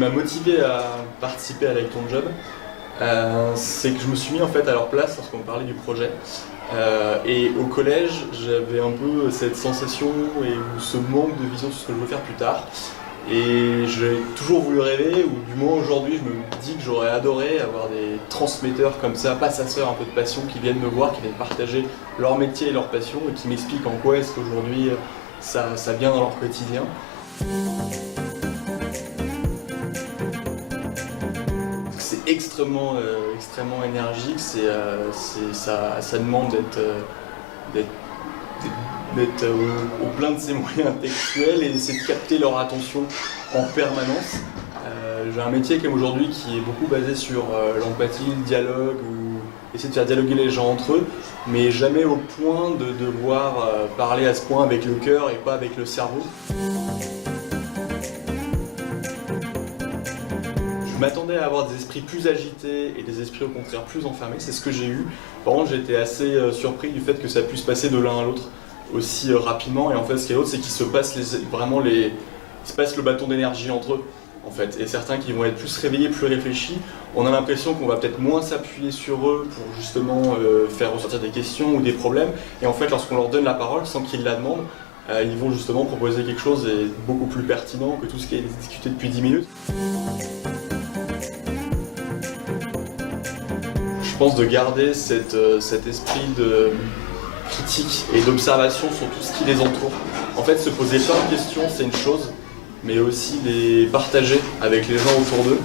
m'a motivé à participer à Like ton job, c'est que je me suis mis en fait à leur place lorsqu'on parlait du projet. Et au collège, j'avais un peu cette sensation et ce manque de vision sur ce que je veux faire plus tard. Et j'ai toujours voulu rêver, ou du moins aujourd'hui, je me dis que j'aurais adoré avoir des transmetteurs comme ça, passeurs un peu de passion, qui viennent me voir, qui viennent partager leur métier et leur passion, et qui m'expliquent en quoi est-ce qu'aujourd'hui ça vient dans leur quotidien. C'est extrêmement énergique, ça demande d'être au plein de ses moyens intellectuels et d'essayer de capter leur attention en permanence. J'ai un métier comme aujourd'hui qui est beaucoup basé sur l'empathie, le dialogue, ou essayer de faire dialoguer les gens entre eux, mais jamais au point de devoir parler à ce point avec le cœur et pas avec le cerveau. Je m'attendais à avoir des esprits plus agités et des esprits au contraire plus enfermés, c'est ce que j'ai eu. Par contre, j'ai été assez surpris du fait que ça puisse passer de l'un à l'autre aussi rapidement. Et en fait, ce qui est l'autre, c'est qu'ils se passent il se passe le bâton d'énergie entre eux. En fait. Et certains qui vont être plus réveillés, plus réfléchis, on a l'impression qu'on va peut-être moins s'appuyer sur eux pour justement faire ressortir des questions ou des problèmes. Et en fait, lorsqu'on leur donne la parole sans qu'ils la demandent, ils vont justement proposer quelque chose de beaucoup plus pertinent que tout ce qui est discuté depuis 10 minutes. Je pense de garder cet esprit de critique et d'observation sur tout ce qui les entoure. En fait, se poser plein de questions, c'est une chose, mais aussi les partager avec les gens autour d'eux.